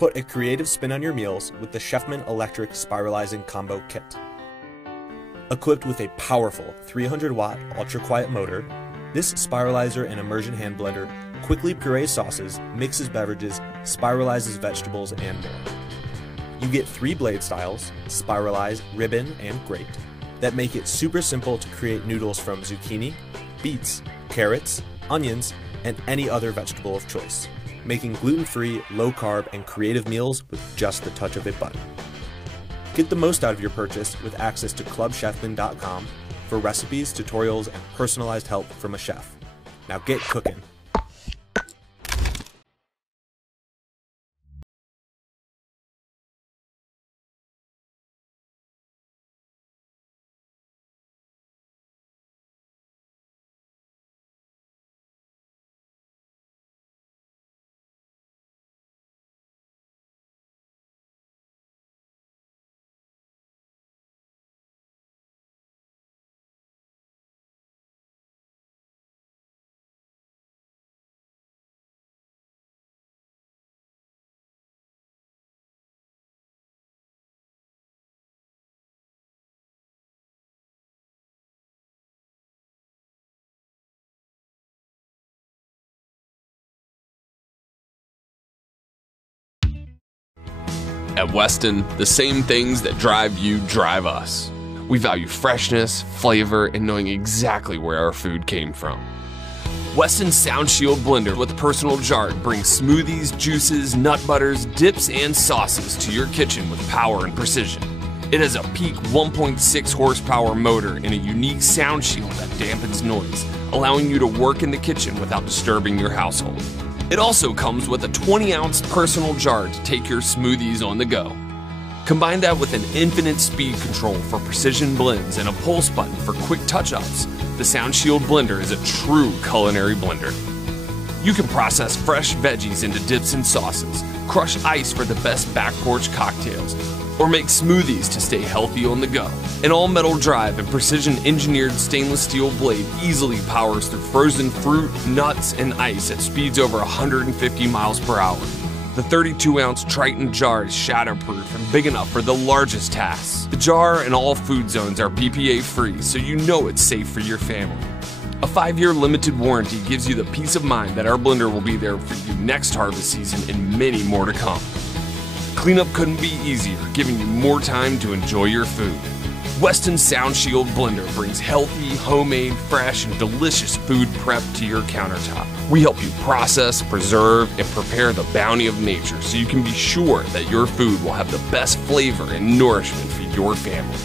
Put a creative spin on your meals with the Chefman electric spiralizing combo kit. Equipped with a powerful 300-watt ultra-quiet motor, this Spiralizer and immersion hand blender quickly purees sauces, mixes beverages, spiralizes vegetables, and more. You get 3 blade styles, spiralize, ribbon, and grate, that make it super simple to create noodles from zucchini, beets, carrots, onions, and any other vegetable of choice, making gluten-free, low-carb, and creative meals with just the touch of a button. Get the most out of your purchase with access to clubchefman.com for recipes, tutorials, and personalized help from a chef. Now get cooking. At Weston, the same things that drive you drive us. We value freshness, flavor, and knowing exactly where our food came from. Weston's SoundShieldblender with personal jar brings smoothies, juices, nut butters, dips, and sauces to your kitchen with power and precision. It has a peak 1.6 horsepower motor and a unique sound shield that dampens noise, allowing you to work in the kitchen without disturbing your household. It also comes with a 20-ounce personal jar to take your smoothies on the go. Combine that with an infinite speed control for precision blends and a pulse button for quick touch-ups. The SoundShieldblender is a true culinary blender. You can process fresh veggies into dips and sauces, crush ice for the best back porch cocktails, or make smoothies to stay healthy on the go. An all-metal drive and precision-engineered stainless steel blade easily powers through frozen fruit, nuts, and ice at speeds over 150 miles per hour. The 32-ounce Triton jar is shatterproof and big enough for the largest tasks. The jar and all food zones are BPA-free, so you know it's safe for your family. A 5-year limited warranty gives you the peace of mind that our blender will be there for you next harvest season and many more to come. Cleanup couldn't be easier, giving you more time to enjoy your food. Weston's SoundShieldblender brings healthy, homemade, fresh, and delicious food prep to your countertop. We help you process, preserve, and prepare the bounty of nature so you can be sure that your food will have the best flavor and nourishment for your family.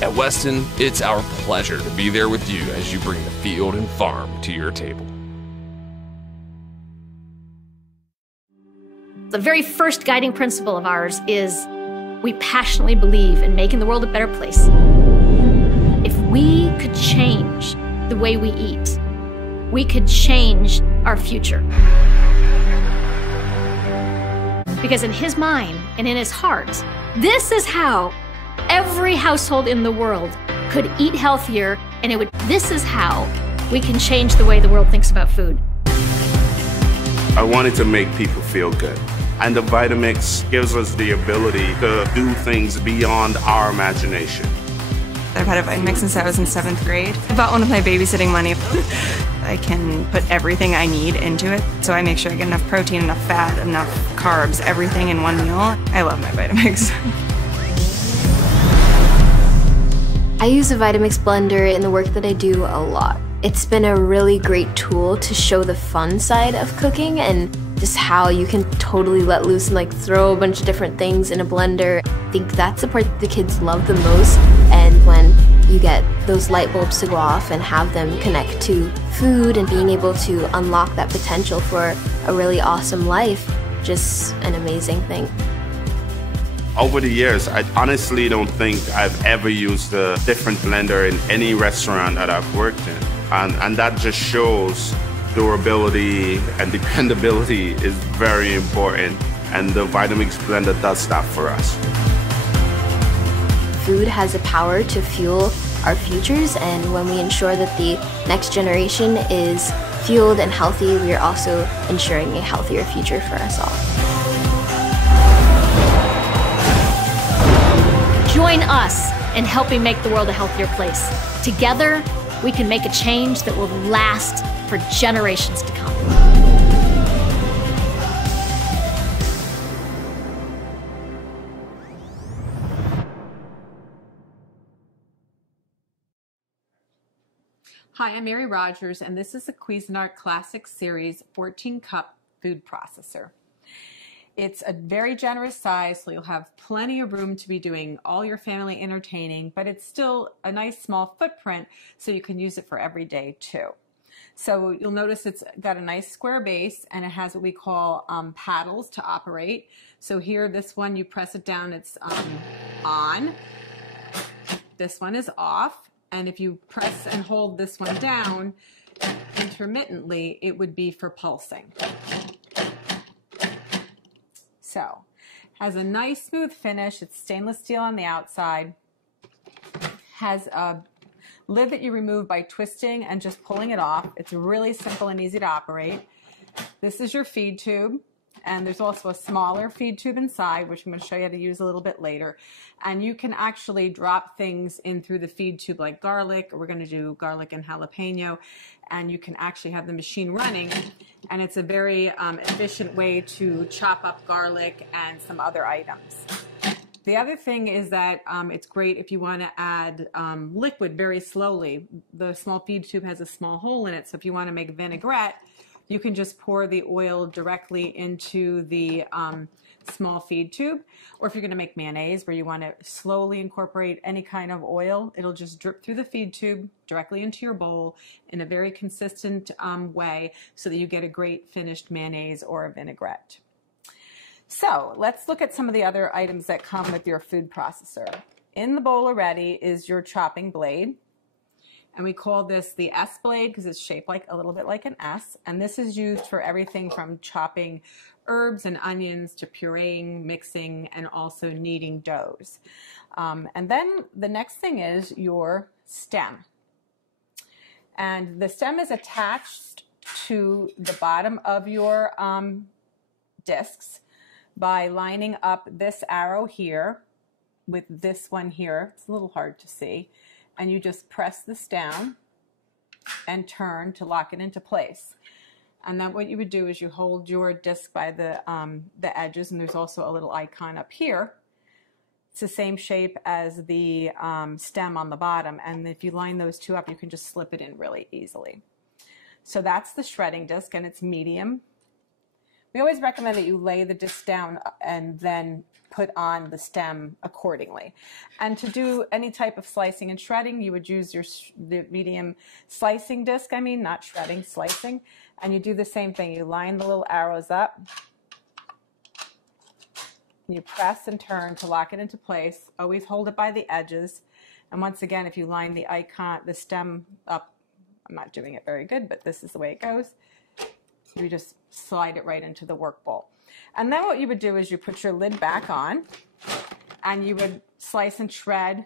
At Weston, it's our pleasure to be there with you as you bring the field and farm to your table. The very first guiding principle of ours is we passionately believe in making the world a better place. If we could change the way we eat, we could change our future. Because in his mind and in his heart, this is how every household in the world could eat healthier, and this is how we can change the way the world thinks about food. I wanted to make people feel good. And the Vitamix gives us the ability to do things beyond our imagination. I've had a Vitamix since I was in 7th grade. I bought one with my babysitting money. I can put everything I need into it, so I make sure I get enough protein, enough fat, enough carbs, everything in one meal. I love my Vitamix. I use a Vitamix blender in the work that I do a lot. It's been a really great tool to show the fun side of cooking and just how you can totally let loose and like throw a bunch of different things in a blender. I think that's the part that the kids love the most, and when you get those light bulbs to go off and have them connect to food and being able to unlock that potential for a really awesome life, just an amazing thing. Over the years, I honestly don't think I've ever used a different blender in any restaurant that I've worked in. And that just shows durability and dependability is very important, and the Vitamix blender does that for us. Food has the power to fuel our futures, and when we ensure that the next generation is fueled and healthy, we are also ensuring a healthier future for us all. Join us in helping make the world a healthier place. Together, we can make a change that will last for generations to come. Hi, I'm Mary Rogers, and this is a Cuisinart Classic Series 14-cup food processor. It's a very generous size, so you'll have plenty of room to be doing all your family entertaining, but it's still a nice small footprint, so you can use it for every day too. So you'll notice it's got a nice square base, and it has what we call paddles to operate. So here, this one, you press it down, it's on. This one is off. And if you press and hold this one down intermittently, it would be for pulsing. So, has a nice smooth finish. It's stainless steel on the outside. Has a lid that you remove by twisting and just pulling it off. It's really simple and easy to operate. This is your feed tube. And there's also a smaller feed tube inside, which I'm going to show you how to use a little bit later. And you can actually drop things in through the feed tube like garlic, or we're going to do garlic and jalapeno, and you can actually have the machine running. And it's a very efficient way to chop up garlic and some other items. The other thing is that it's great if you want to add liquid very slowly. The small feed tube has a small hole in it, so if you want to make vinaigrette, you can just pour the oil directly into the small feed tube. Or if you're going to make mayonnaise where you want to slowly incorporate any kind of oil, it'll just drip through the feed tube directly into your bowl in a very consistent way so that you get a great finished mayonnaise or a vinaigrette. So let's look at some of the other items that come with your food processor. In the bowl already is your chopping blade. And we call this the S blade because it's shaped like a little bit like an S. And this is used for everything from chopping herbs and onions to pureeing, mixing, and also kneading doughs. And then the next thing is your stem. And the stem is attached to the bottom of your discs by lining up this arrow here with this one here. It's a little hard to see. And you just press this down and turn to lock it into place. And then what you would do is you hold your disc by the edges, and there's also a little icon up here. It's the same shape as the stem on the bottom, and if you line those two up, you can just slip it in really easily. So that's the shredding disc, and it's medium. We always recommend that you lay the disc down and then put on the stem accordingly. And to do any type of slicing and shredding, you would use the medium slicing disc, not shredding, slicing. And you do the same thing. You line the little arrows up. You press and turn to lock it into place. Always hold it by the edges. And once again, if you line the stem up, I'm not doing it very good, but this is the way it goes. You just slide it right into the work bowl. And then what you would do is you put your lid back on and you would slice and shred.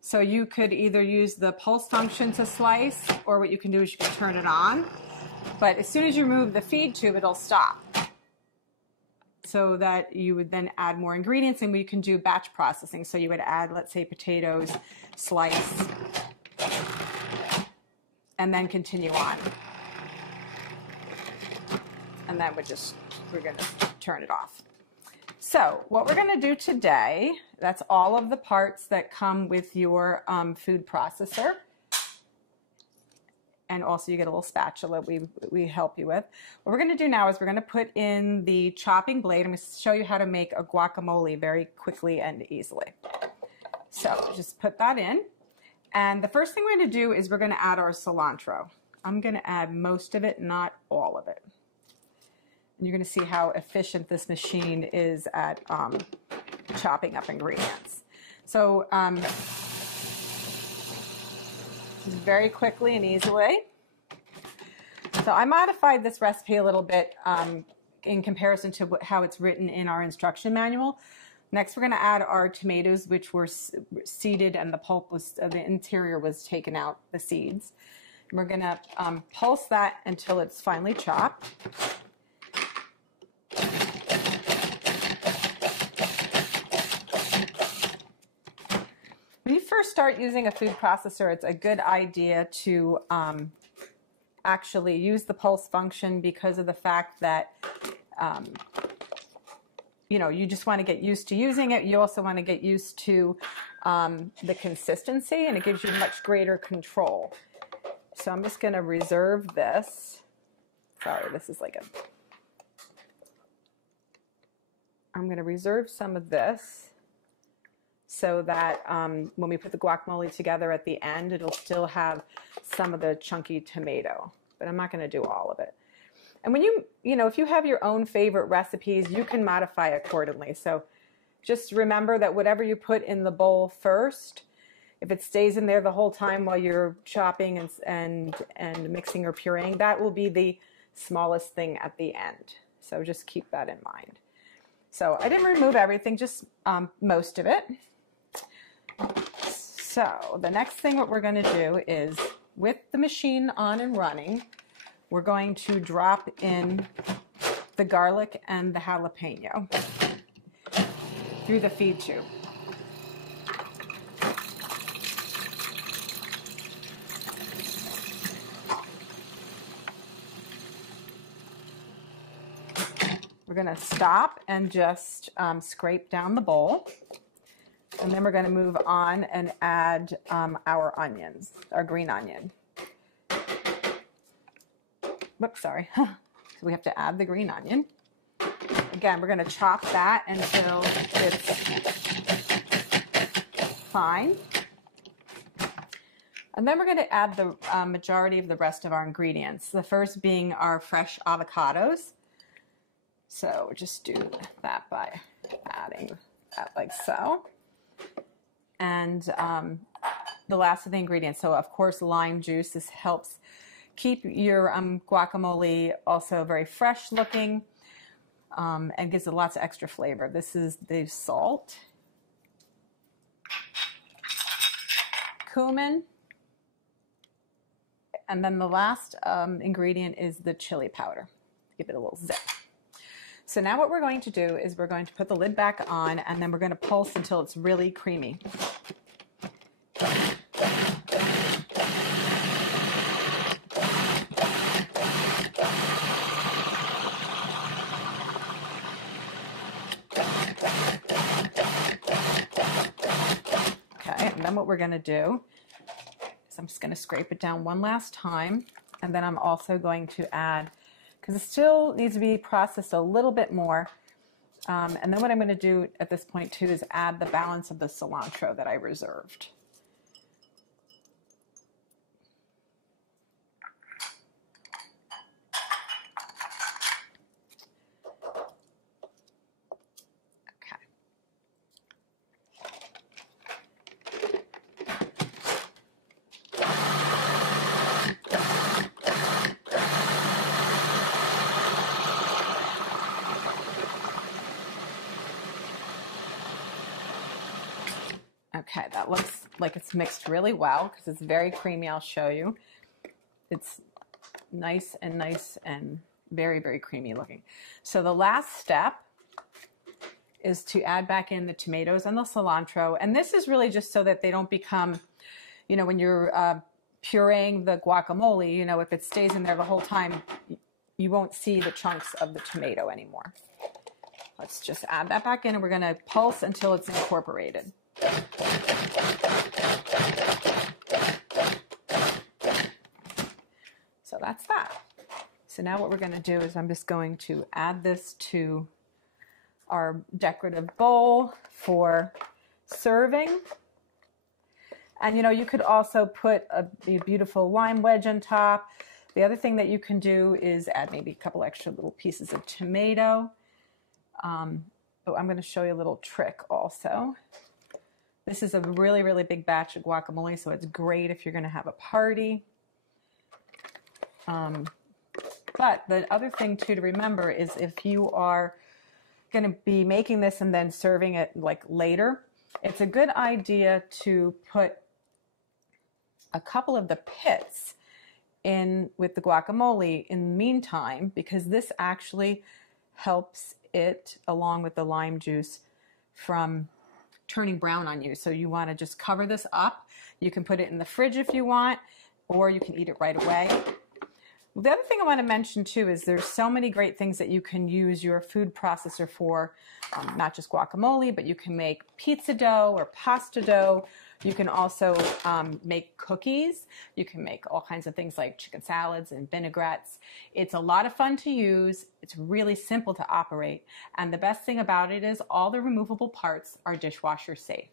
So you could either use the pulse function to slice, or what you can do is you can turn it on. But as soon as you remove the feed tube, it'll stop. So that you would then add more ingredients, and we can do batch processing. So you would add, let's say, potatoes, slice, and then continue on. And then we're going to turn it off. So what we're going to do today, that's all of the parts that come with your food processor. And also you get a little spatula we help you with. What we're going to do now is we're going to put in the chopping blade. I'm going to show you how to make a guacamole very quickly and easily. So just put that in. And the first thing we're going to do is we're going to add our cilantro. I'm going to add most of it, not all of it. And you're going to see how efficient this machine is at chopping up ingredients. So very quickly and easily. So I modified this recipe a little bit in comparison to how it's written in our instruction manual. Next, we're going to add our tomatoes, which were seeded, and the pulp was, the interior was taken out, the seeds. And we're going to pulse that until it's finely chopped. start using a food processor, it's a good idea to actually use the pulse function because of the fact that you know, you just want to get used to using it. You also want to get used to the consistency, and it gives you much greater control. So I'm just going to reserve this. Sorry, this is like a... I'm going to reserve some of this so that when we put the guacamole together at the end, it'll still have some of the chunky tomato. But I'm not going to do all of it. And when you know, if you have your own favorite recipes, you can modify accordingly. So just remember that whatever you put in the bowl first, if it stays in there the whole time while you're chopping and mixing or pureeing, that will be the smallest thing at the end. So just keep that in mind. So I didn't remove everything, just most of it. So the next thing what we're going to do is, with the machine on and running, we're going to drop in the garlic and the jalapeno through the feed tube. We're going to stop and just scrape down the bowl. And then we're going to move on and add our onions, our green onion. Whoops, sorry. So we have to add the green onion. Again, we're going to chop that until it's fine. And then we're going to add the majority of the rest of our ingredients. The first being our fresh avocados. So just do that by adding that like so. And the last of the ingredients. So of course, lime juice. This helps keep your guacamole also very fresh looking and gives it lots of extra flavor. This is the salt, cumin, and then the last ingredient is the chili powder. Give it a little zip. So now what we're going to do is we're going to put the lid back on, and then we're going to pulse until it's really creamy. And then what we're going to do is I'm just going to scrape it down one last time, and then I'm also going to add, because it still needs to be processed a little bit more, and then what I'm going to do at this point too is add the balance of the cilantro that I reserved. Okay, that looks like it's mixed really well because it's very creamy. I'll show you. It's nice and very, very creamy looking. So the last step is to add back in the tomatoes and the cilantro. And this is really just so that they don't become, you know, when you're pureeing the guacamole, you know, if it stays in there the whole time, you won't see the chunks of the tomato anymore. Let's just add that back in, and we're going to pulse until it's incorporated. So that's that. So now what we're going to do is I'm just going to add this to our decorative bowl for serving. And you know, you could also put a beautiful lime wedge on top. The other thing that you can do is add maybe a couple extra little pieces of tomato. Oh, I'm going to show you a little trick also. This is a really, really big batch of guacamole, so it's great if you're going to have a party. But the other thing too to remember is if you are going to be making this and then serving it like later, it's a good idea to put a couple of the pits in with the guacamole in the meantime, because this actually helps it, along with the lime juice, from turning brown on you. So you want to just cover this up. You can put it in the fridge if you want, or you can eat it right away. The other thing I want to mention too is there's so many great things that you can use your food processor for, not just guacamole, but you can make pizza dough or pasta dough. You can also make cookies. You can make all kinds of things like chicken salads and vinaigrettes. It's a lot of fun to use. It's really simple to operate. And the best thing about it is all the removable parts are dishwasher safe.